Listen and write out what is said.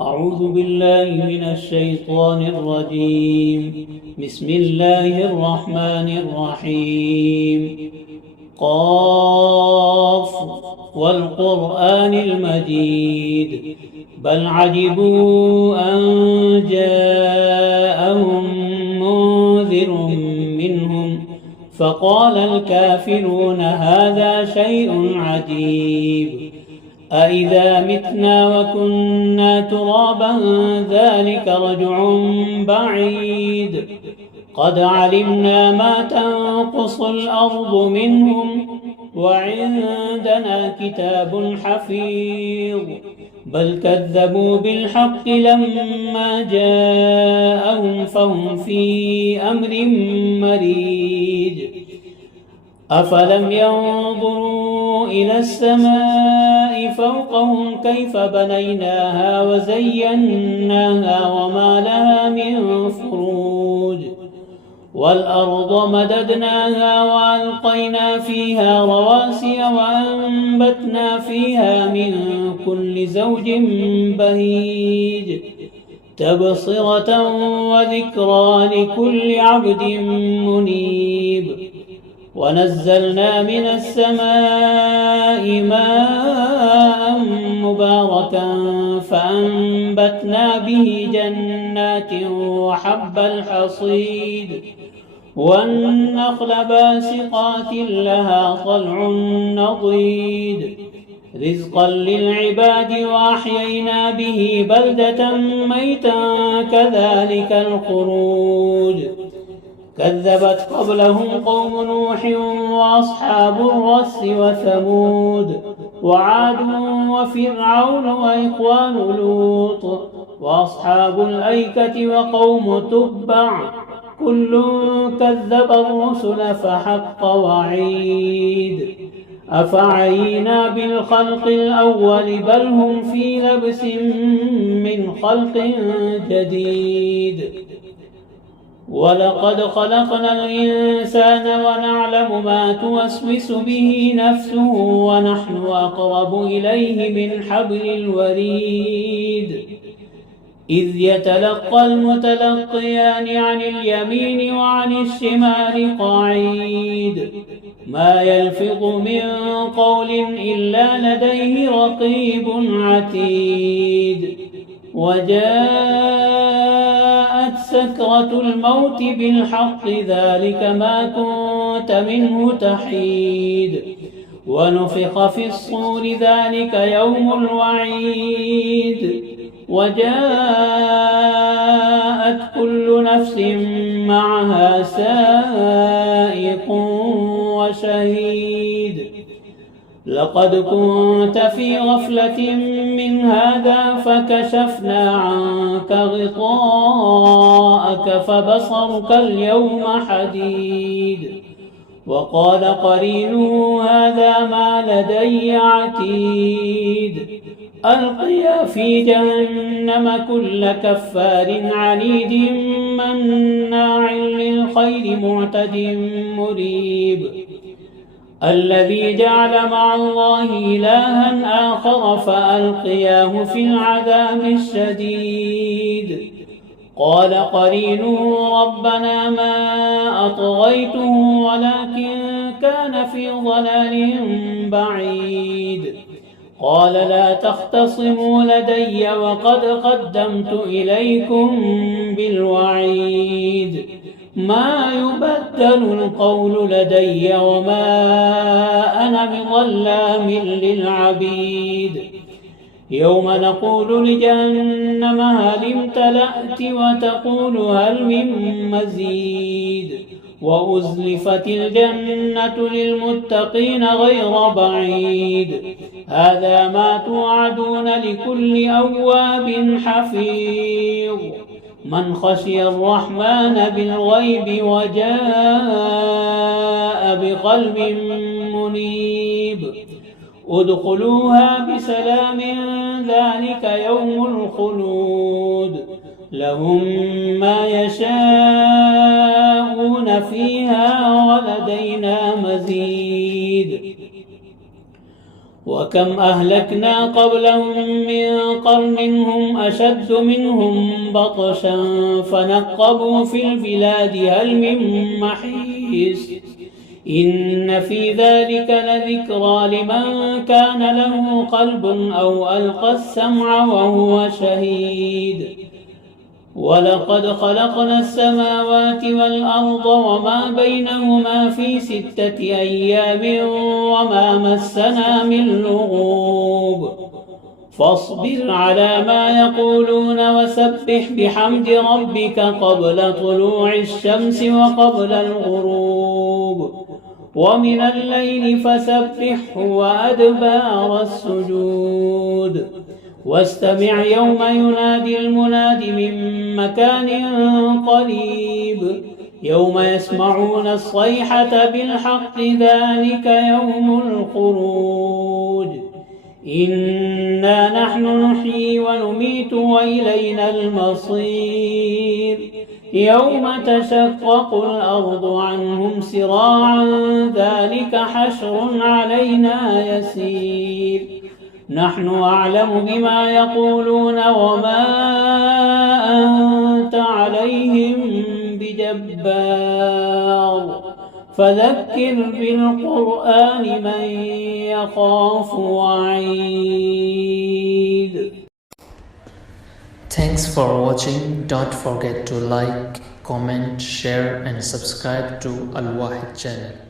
أعوذ بالله من الشيطان الرجيم. بسم الله الرحمن الرحيم. قاف والقرآن المجيد بل عجبوا أن جاءهم منذر منهم فقال الكافرون هذا شيء عجيب أإذا متنا وكنا ترابا ذلك رجع بعيد قد علمنا ما تنقص الأرض منهم وعندنا كتاب حفيظ بل كذبوا بالحق لما جاءهم فهم في أمر مريج أفلم ينظروا إلى السماء فوقهم كيف بنيناها وزيناها وما لها من فروج والأرض مددناها وألقينا فيها رواسي وأنبتنا فيها من كل زوج بهيج تبصرة وذكرى لكل عبد منيب ونزلنا من السماء ماء مباركا فأنبتنا به جنات وحب الحصيد والنخل باسقات لها طلع نضيد رزقا للعباد وأحيينا به بلدة ميتا كذلك الخروج كذبت قبلهم قوم نوح وأصحاب الرس وثمود وعاد وفرعون وإخوان لوط وأصحاب الأيكة وقوم تبع كل كذب الرسل فحق وعيد أفعينا بالخلق الأول بل هم في لبس من خلق جديد ولقد خلقنا الإنسان ونعلم ما توسوس به نفسه ونحن أقرب إليه من حبل الوريد إذ يتلقى المتلقيان عن اليمين وعن الشمال قعيد ما يلفظ من قول إلا لديه رقيب عتيد وجاءت سكرة الموت بالحق ذلك ما كنت منه تحيد ونفخ في الصور ذلك يوم الوعيد وجاءت كل نفس معها سائق وشهيد لقد كنت في غفلة من هذا فكشفنا عنك غطاءك فبصرك اليوم حديد وقال قرينه هذا ما لدي عتيد ألقيا في جهنم كل كفار عنيد مناع للخير معتد مريب الذي جعل مع الله إلها آخر فألقياه في العذاب الشديد قال قرينه ربنا ما أطغيته ولكن كان في ضلال بعيد قال لا تختصموا لدي وقد قدمت إليكم بالوعيد ما يبدل القول لدي وما أنا بظلام للعبيد يوم نقول لجهنم هل امتلأت وتقول هل من مزيد وأزلفت الجنة للمتقين غير بعيد هذا ما توعدون لكل أواب حفيظ من خشي الرحمن بالغيب وجاء بقلب منيب ادخلوها بسلام ذلك يوم الخلود لهم ما يشاءون فيها ولدينا مزيد وكم أهلكنا قبلهم من قرن هم أشد منهم بطشا فنقبوا في البلاد هل من محيص إن في ذلك لذكرى لمن كان له قلب أو ألقى السمع وهو شهيد ولقد خلقنا السماوات والأرض وما بينهما في 6 أيام وما مسنا من لغوب فاصبر على ما يقولون وسبح بحمد ربك قبل طلوع الشمس وقبل الغروب ومن الليل فسبحه وأدبار السجود واستمع يوم ينادي المناد من مكان قريب يوم يسمعون الصيحة بالحق ذلك يوم الخروج إنا نحن نحيي ونميت وإلينا المصير يوم تشقق الأرض عنهم سراعا ذلك حشر علينا يسير نحن أعلم بما يقولون وما أنت عليهم بجبار فذكر بالقرآن من يخاف وعيد. Thanks for watching. Don't forget to like, comment, share and subscribe to Al Wahid channel.